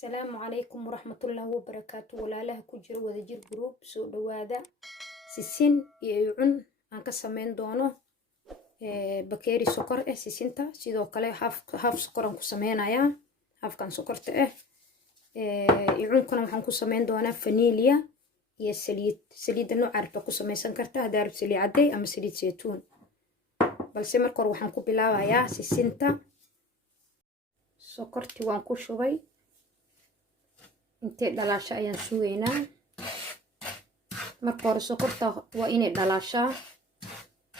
السلام عليكم ورحمة الله وبركاته. ولا له كجر ودجر جروب سو دوادا سيسين يعون عن كسمين دونه بكيري سكر سيسينتا سيدو كله هاف سكر عن كسمين عيا هاف كان سكرت يعون كنا عن كسمين دونه فانيليا هي سليد النوع عرفة كسمين سنكرتها دارب سلي عدي أم سليد زيتون بس مركور وحن كبلا عيا سيسينتا سكرتي وان كشوي intee dhalaasho ayaan suugaynaa. marka hore sokorta waa inay dhalaashaa.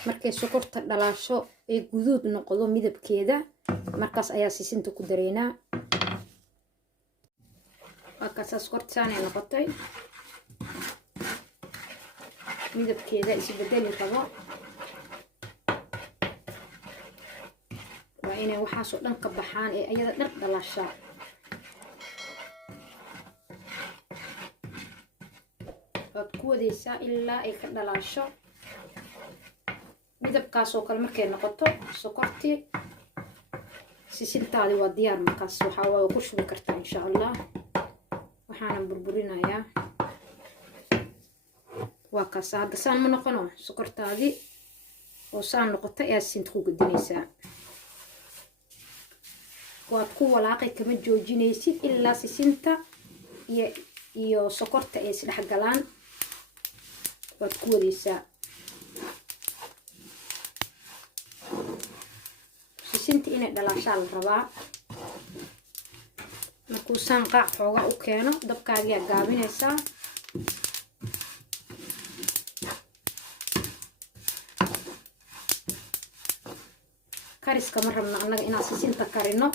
markay sokorta dhalaasho ee guduud noqdo midabkeeda markaas ayaa sisinta ku dareynaa. markaas sokorta saanay noqotay midabkeeda isbedeli rabo waa inay waxaasoo dhan ka baxaan ee ayada dhan dhalaashaa. kuwadeysa ilaa ay ka dhalaasho midabkaas oo kale markay noqoto sokorti sisintaadi waa diyaar. markaas waxa waa ku shubi kartaa insha Allah. waxaan burburinayaa waa kaas hadda saan ma noqono sokortaadi oo saan noqoto ayaa sisinta ku gudinaysaa. waad ku walaaqay kama joojinaysid ilaa sisinta iyo sokorta ay isdhex galaan. waad ku wadeysaa sisinta inay dhalaashaa la rabaa. markuu saan qaac xooga u keeno dabkaagiyaa gaabinaysaa. kariska ma rabno annaga inaan sisinta karino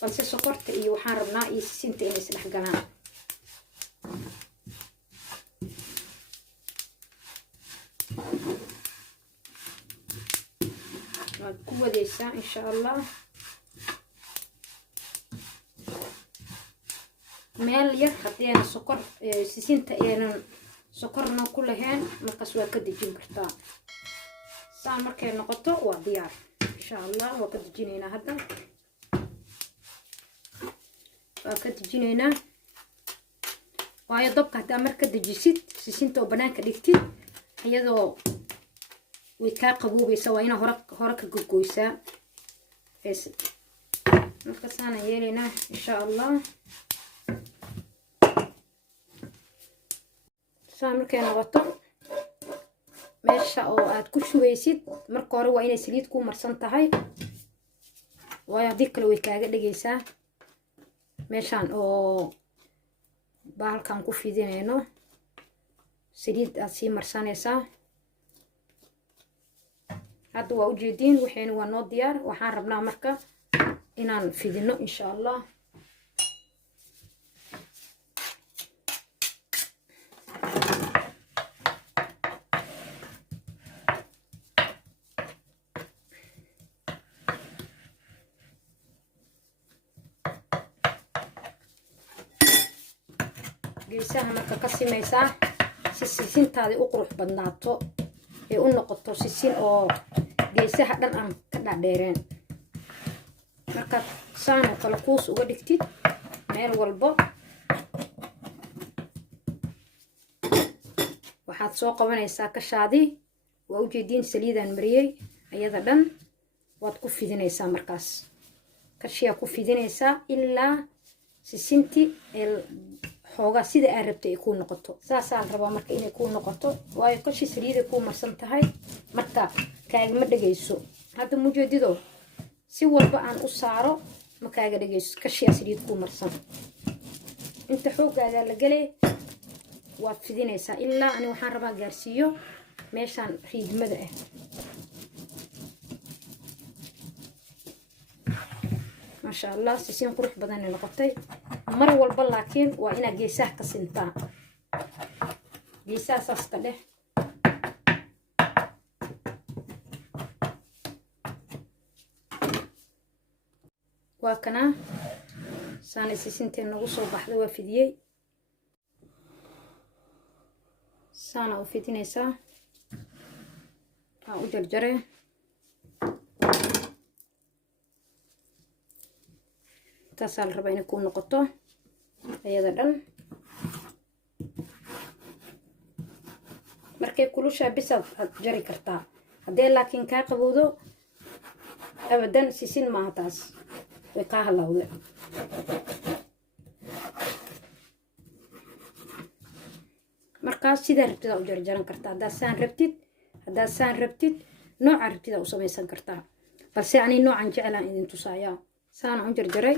balse sokorta iyo waxaan rabnaa iyo sisinta inay isdhex galaan. waad ku wadeysaa insha Allah. meel yar haddii aan sokor sisinta aanan sokorna ku lahayn markaas waa ka dejin kartaa. saan markay noqoto waa diyaar insha Allah. waa ka dejinaynaa hadda waa ka dejinaynaa waayo dabka haddaa marka dejisid sisinta oo banaanka dhigtid iyadoo way kaa qaboobaysaa. waa inaa hore ka gogoysaa. marka saana yeelaynaa insha Allah. saan markay noqoto meesha oo aad ku shubeysid marka hore waa inay saliid ku marsan tahay waayo haddii kale way kaaga dhigaysaa. meeshaan oo bahalkan ku fidinayno saliid aad sii marsanaysaa. hadda waa ujeediin waxayna waa noo diyaar. waxaan rabnaa marka inaan fidino insha Allah. geesaha marka ka simeysaa si sisintaadi u qurux badnaato ee u noqoto sisin oo geesaha dhan aan ka dhaadheereen. marka saan oo kale kuus uga dhigtid meel walbo waxaad soo qabanaysaa kashaadi. waa ujeediin saliidaan mariyey ayada dhan waad ku fidinaysaa. markaas kashiyaa ku fidinaysaa ilaa sisinti xoogaa sida aad rabtay ay kuu noqoto. saasaa la rabaa marka inay kuu noqoto waayo kashi saliiday kuu marsan tahay marka kaagama dhegayso. hadda mujeedido si walba aan u saaro ma kaaga dhegayso kashiyaa saliid kuu marsan. inta xoogaadaa la gelay waad fidinaysaa ilaa ani waxaan rabaa gaarsiiyo meeshaan riidmada ah. maasha Allah sisin qurux badan ay noqotay. mar walba laakiin waa inaa geesaha ka sintaa. geesaha saas ka dheh. waa kana saana sisinta nagu soo baxda waa fidiyey. saana u fidinaysaa. waan u jarjare. taasaa la rabaa inay kuu noqoto. ayada dhan markay kulushaa bisaad aad jari kartaa haddee laakiin kaa qabowdo abadan sisin maaha taas way kaa halawde markaas sidaa rabtida u jarjaran kartaa haddaad saan rabtid nooca rabtida u samaysan kartaa balse ani noocan jeclaan idin tusaayaa saana u jarjaray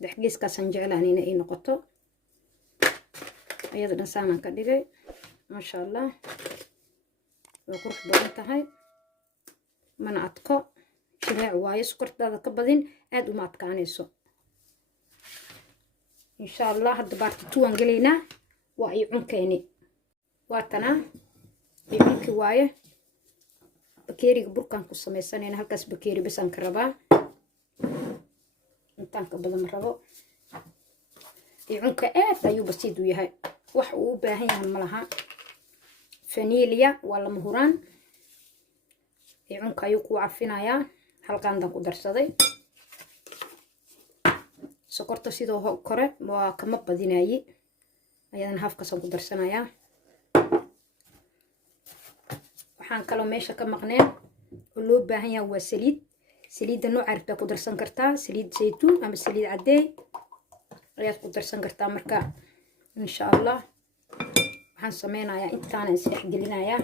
3 geeskaasaan jeclaan inay ii noqoto ayada dhan saanaan ka dhigay maasha allah way qurux badan tahay mana adko jileec waayo sokortaada ka badin aad uma adkaanayso insha allah hadda baarti 2 aan gelaynaa waa ay cunkeeni waatana ay cunki waaye bakeeriga burkaan ku samaysanayna halkaas bakeeri bas aan ka rabaa intaan ka badan ma rabo ay cunka aad ayuu basiid u yahay wax uu u baahan yahay malaha vanilya waa lama huraan ay cunka ayuu ku cafinayaa halqaandan ku darsaday sokorta sidoo kore waa kama badinayi ayadana hafkaasaan ku darsanayaa waxaan kaloo meesha ka maqneen oo loo baahan yahay waa saliidda nooca rabtaa ku darsan kartaa saliid saytuun ama saliid cadeey ayaad ku darsan kartaa marka insha allah waxaan sameynayaa intaana isdhex gelinayaa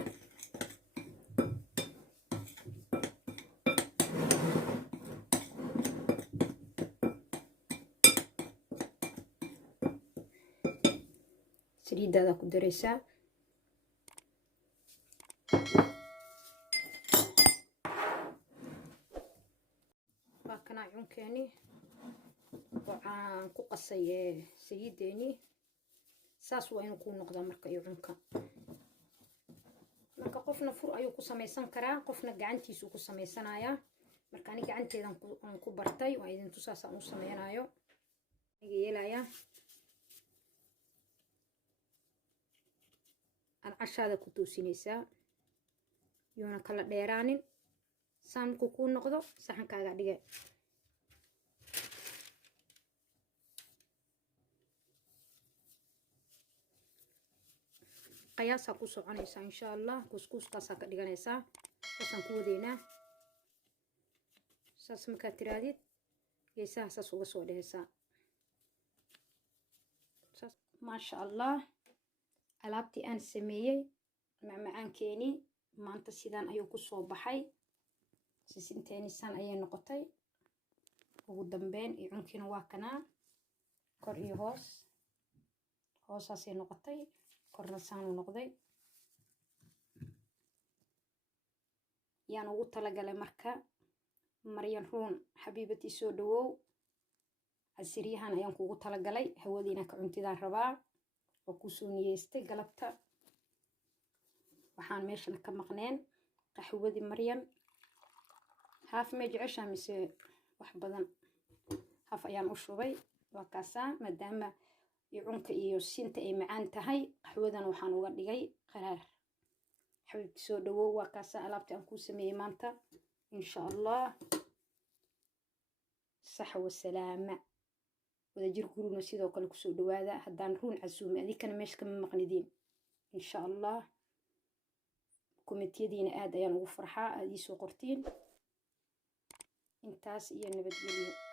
saliiddaada ku daraysaa waa kana cunkeeni waxaan ku qasay saliiddeeni saas waa inuu ku noqdaa marka iyo cunka marka qofna fur ayuu ku samaysan karaa qofna gacantiisu ku samaysanayaa marka ani gacanteedan ku bartay waa idin tusaasaan u sameynayo aniga yeelayaa cashaada ku toosinaysaa yoona kala dheeraanin saan markuu kuu noqdo saxankaaga dhiga qiyaasaa ku soconaysaa insha allah kuskuuskaasaa ka dhiganaysaa saasaan ku wadaynaa saas markaad tiraadid geesaha saas uga soo dhehaysaa maasha allah alaabtii aan sameeyey macmacaankeeni maanta sidaan ayuu ku soo baxay sisinteeni san ayay noqotay ugu dambeyn iyo cunkiina waa kanaa kor iyo hoosaasay noqotay korna saanu noqday yaan ugu talagalay marka maryan ruun xabiibatii soo dhawow casiryahan ayaan kuugu talagalay hawadiina ka cuntidaan rabaa oo kusoo niyeystay galabta waxaan meeshana ka maqneen qaxwadii maryan haaf ma jeceshaa mise wax badan haaf ayaan u shubay waa kaasaa maadaama cunka iyo sinta ay macaan tahay qaxwadana waxaan uga dhigay qaraar xabiibti soo dhawow waa kaasaa alaabta aan kuu sameeyey maanta insha allah saxa wasalaama wadajir guruna sidoo kale kusoo dhawaada haddaan ruun casuumay adikana meesha kama maqnidiin insha allah komentiyadiina aad ayaan ugu farxaa aad ii soo qortiin intaas iyo nabadgelyo